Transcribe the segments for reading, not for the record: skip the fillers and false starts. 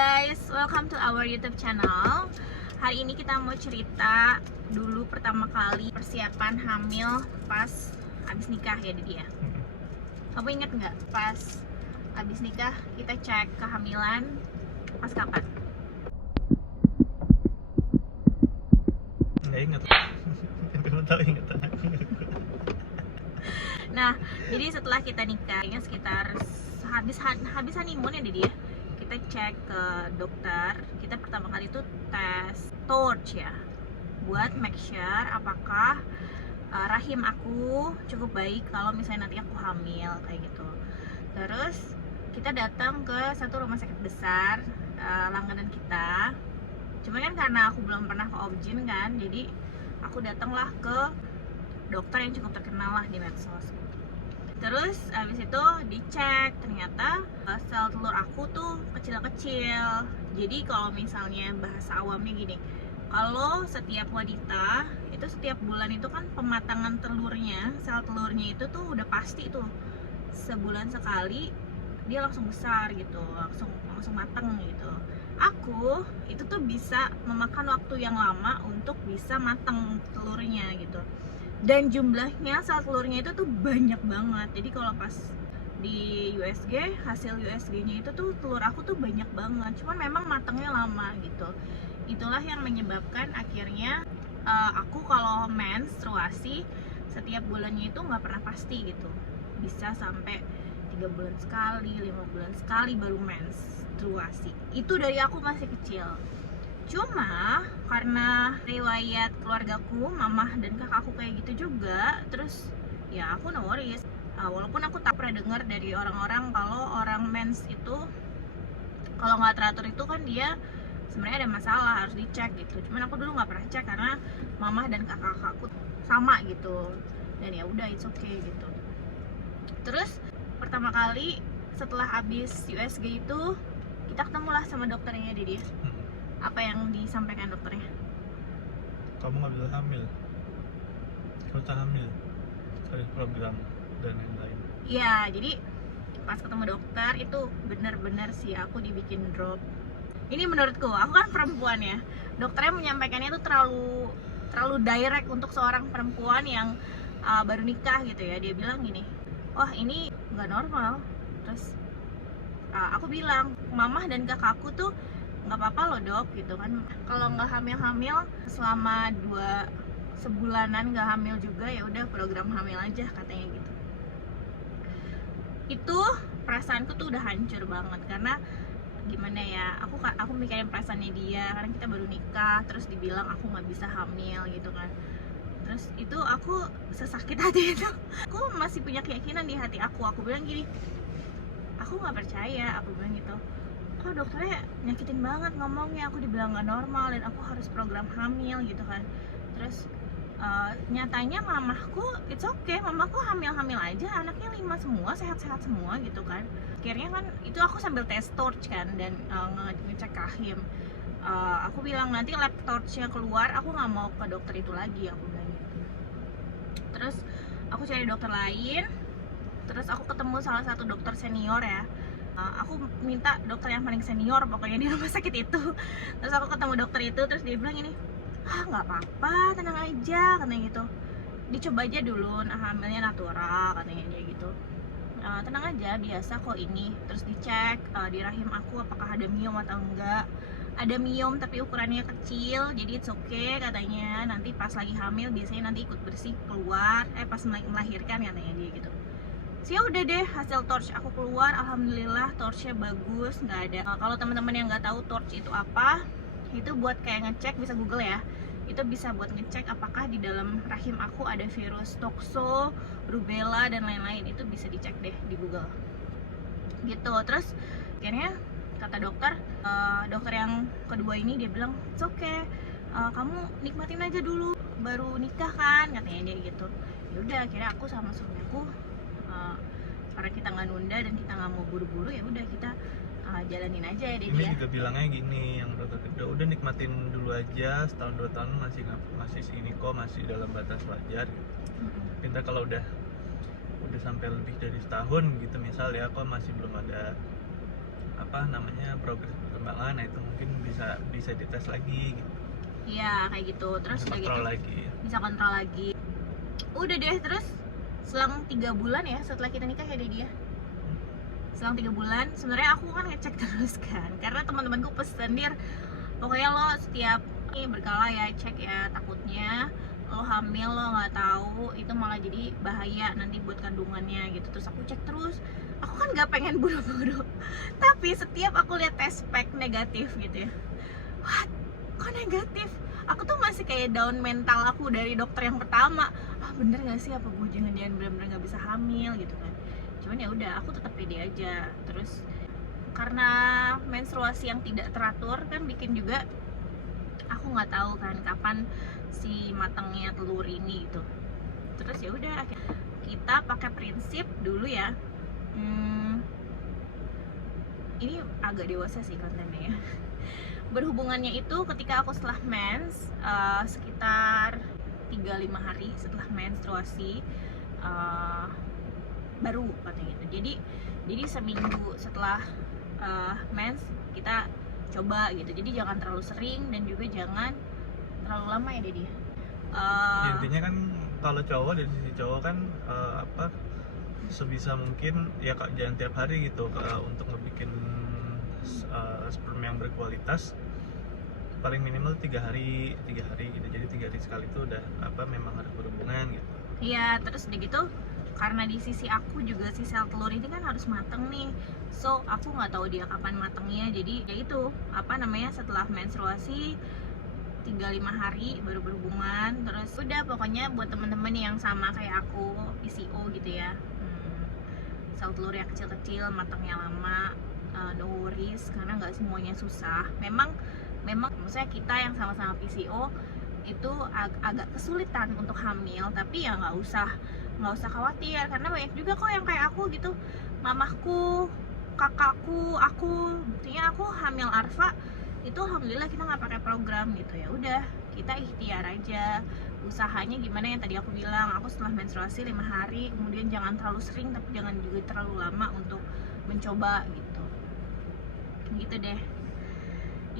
guys, welcome to our YouTube channel. Hari ini kita mau cerita dulu pertama kali persiapan hamil pas abis nikah ya Didi ya. Kamu inget nggak pas abis nikah kita cek kehamilan pas kapan? Nggak inget. Belum tahu inget. Nah, jadi setelah kita nikah, sekitar habis honeymoon ya Didi ya, kita cek ke dokter. Kita pertama kali itu tes torch ya, buat make sure apakah rahim aku cukup baik kalau misalnya nanti aku hamil kayak gitu. Terus kita datang ke satu rumah sakit besar langganan kita. Cuma kan karena aku belum pernah ke Obgyn kan, jadi aku datanglah ke dokter yang cukup terkenal lah di medsos. Terus abis itu dicek, ternyata sel telur aku tuh kecil-kecil. Jadi kalau misalnya bahasa awamnya gini, kalau setiap wanita itu setiap bulan itu kan pematangan telurnya, sel telurnya itu tuh udah pasti tuh sebulan sekali dia langsung besar gitu, langsung matang gitu. Aku itu tuh bisa memakan waktu yang lama untuk bisa matang telurnya gitu. Dan jumlahnya sel telurnya itu tuh banyak banget. Jadi kalau pas di USG, hasil USG-nya itu tuh telur aku tuh banyak banget. Cuman memang matangnya lama gitu. Itulah yang menyebabkan akhirnya aku kalau menstruasi setiap bulannya itu nggak pernah pasti gitu. Bisa sampai 3 bulan sekali, 5 bulan sekali baru menstruasi. Itu dari aku masih kecil. Cuma karena riwayat keluargaku, mamah dan kakakku kayak gitu juga, terus ya aku no worries. Walaupun aku tak pernah dengar dari orang-orang kalau orang mens itu kalau nggak teratur itu kan dia sebenarnya ada masalah, harus dicek gitu. Cuman aku dulu nggak pernah cek karena mamah dan kakakku sama gitu, dan ya udah it's okay gitu. Terus pertama kali setelah habis USG itu kita ketemulah sama dokternya Didi. Apa yang disampaikan dokternya? Kamu nggak bisa hamil. Kamu tak hamil. Harus program dan lain-lain. Iya, jadi pas ketemu dokter itu benar-benar sih aku dibikin drop. Ini menurutku, aku kan perempuan ya. Dokternya menyampaikannya itu terlalu direct untuk seorang perempuan yang baru nikah gitu ya. Dia bilang gini, wah ini nggak normal. Terus aku bilang, mamah dan kakakku tuh nggak apa-apa loh dok gitu kan, kalau nggak hamil selama 2 sebulanan nggak hamil juga ya udah program hamil aja katanya gitu. Itu perasaanku tuh udah hancur banget karena gimana ya, aku mikirin perasaannya dia karena kita baru nikah, terus dibilang aku nggak bisa hamil gitu kan. Terus itu aku sesakit hati itu. Aku masih punya keyakinan di hati aku bilang gini, aku nggak percaya, aku bilang gitu. Kok dokternya nyakitin banget ngomongnya, aku dibilang gak normal dan aku harus program hamil gitu kan. Terus nyatanya mamahku it's okay, mamahku hamil aja, anaknya 5 semua, sehat-sehat semua gitu kan. Akhirnya kan itu aku sambil tes torch kan dan ngecek rahim. Aku bilang nanti lab torchnya keluar, aku nggak mau ke dokter itu lagi, aku bilang gitu. Terus aku cari dokter lain, terus aku ketemu salah satu dokter senior ya. Aku minta dokter yang paling senior pokoknya di rumah sakit itu. Terus aku ketemu dokter itu, terus dia bilang ini, nggak apa-apa, tenang aja katanya gitu, dicoba aja dulu, hamilnya natural katanya dia gitu. Tenang aja, biasa kok ini. Terus dicek di rahim aku apakah ada miom atau enggak. Ada miom tapi ukurannya kecil, jadi it's okay katanya. Nanti pas lagi hamil biasanya nanti ikut bersih keluar, pas melahirkan katanya dia gitu. Sih udah deh, hasil torch aku keluar, alhamdulillah torchnya bagus, nggak ada. Kalau teman-teman yang nggak tahu torch itu apa, itu buat kayak ngecek, bisa google ya. Itu bisa buat ngecek apakah di dalam rahim aku ada virus toxo, rubella dan lain-lain. Itu bisa dicek deh di Google. Gitu. Terus akhirnya kata dokter, dokter yang kedua ini dia bilang, it's okay, kamu nikmatin aja dulu, baru nikah kan katanya dia gitu. Yaudah, akhirnya aku sama suamiku karena kita nggak nunda dan kita nggak mau buru-buru, ya udah kita jalanin aja ya Ini juga bilangnya gini, yang dokter kedua, udah nikmatin dulu aja, setahun 2 tahun masih segini kok, masih dalam batas wajar gitu. Kita kalau udah sampai lebih dari setahun gitu misal ya, kok masih belum ada progres perkembangan. Nah itu mungkin bisa dites lagi gitu. Iya kayak gitu. Terus Bisa udah gitu kontrol lagi. bisa kontrol lagi. Udah deh, terus selang 3 bulan ya setelah kita nikah ya dia. Selang 3 bulan sebenarnya aku kan ngecek terus kan, karena teman-temanku pesen, Dir, pokoknya lo setiap ini berkala ya cek ya, takutnya lo hamil lo nggak tahu itu malah jadi bahaya nanti buat kandungannya gitu. Terus aku cek terus, aku kan nggak pengen buru-buru, tapi setiap aku lihat tes pack negatif gitu ya, what, kok negatif? Aku tuh masih kayak down mental aku dari dokter yang pertama, bener nggak sih, apa gue jangan-jangan bener-bener nggak bisa hamil gitu kan. Cuman ya udah, aku tetap pede aja. Terus karena menstruasi yang tidak teratur kan bikin juga aku nggak tahu kan kapan si matangnya telur ini gitu. Terus ya udah, kita pakai prinsip dulu ya. Ini agak dewasa sih kontennya ya. Berhubungannya itu ketika aku setelah mens, sekitar 3-5 hari setelah menstruasi, baru katanya gitu. Jadi seminggu setelah mens kita coba gitu. Jadi jangan terlalu sering dan juga jangan terlalu lama ya Dedi. Intinya kan kalau cowok, dari sisi cowok kan sebisa mungkin ya Kak, jangan tiap hari gitu untuk ngebikin sperm yang berkualitas. Paling minimal 3 hari gitu. Jadi 3 hari sekali itu udah memang harus berhubungan gitu. Iya, terus udah gitu karena di sisi aku juga si sel telur ini kan harus mateng nih, so aku nggak tahu dia kapan matengnya. Jadi ya itu setelah menstruasi 3-5 hari baru berhubungan. Terus udah, pokoknya buat temen-temen yang sama kayak aku PCO gitu ya, sel telur yang kecil-kecil matangnya lama, no worries, karena nggak semuanya susah. Memang maksudnya kita yang sama-sama PCO itu agak kesulitan untuk hamil, tapi ya nggak usah khawatir, karena banyak juga kok yang kayak aku gitu, mamahku, kakakku, aku, buktinya aku hamil Arfa itu alhamdulillah kita nggak pakai program gitu. Ya udah, kita ikhtiar aja, usahanya gimana yang tadi aku bilang. Aku setelah menstruasi 5 hari, kemudian jangan terlalu sering tapi jangan juga terlalu lama untuk mencoba gitu deh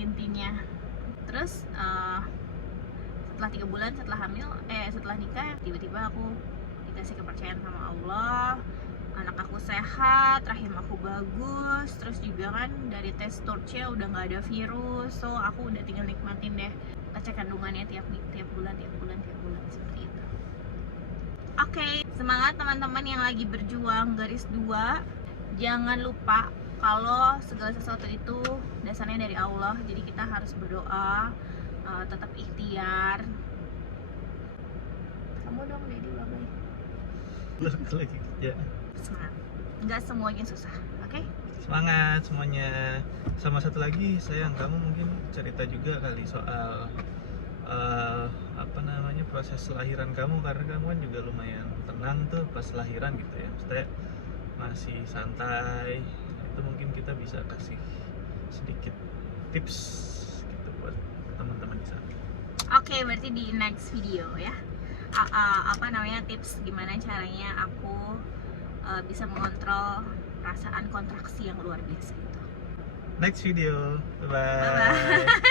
intinya. Terus setelah 3 bulan setelah nikah, tiba-tiba aku dikasih kepercayaan sama Allah, anak aku sehat, rahim aku bagus, terus juga kan dari tes torchnya udah nggak ada virus, so aku udah tinggal nikmatin deh cek kandungannya tiap bulan seperti itu. Oke, semangat teman-teman yang lagi berjuang garis 2. Jangan lupa kalau segala sesuatu itu dasarnya dari Allah, jadi kita harus berdoa, tetap ikhtiar. Kamu dong Dedi, bye-bye. Lagi ya. Semangat, nggak semuanya susah, oke? Semangat semuanya. Sama satu lagi, sayang, kamu mungkin cerita juga kali soal proses lahiran kamu, karena kamu kan juga lumayan tenang tuh pas lahiran gitu ya, maksudnya masih santai. Itu mungkin kita bisa kasih sedikit tips gitu buat teman-teman di sana. Oke, berarti di next video ya. Tips gimana caranya aku bisa mengontrol perasaan kontraksi yang luar biasa itu. Next video. Bye bye. Bye bye.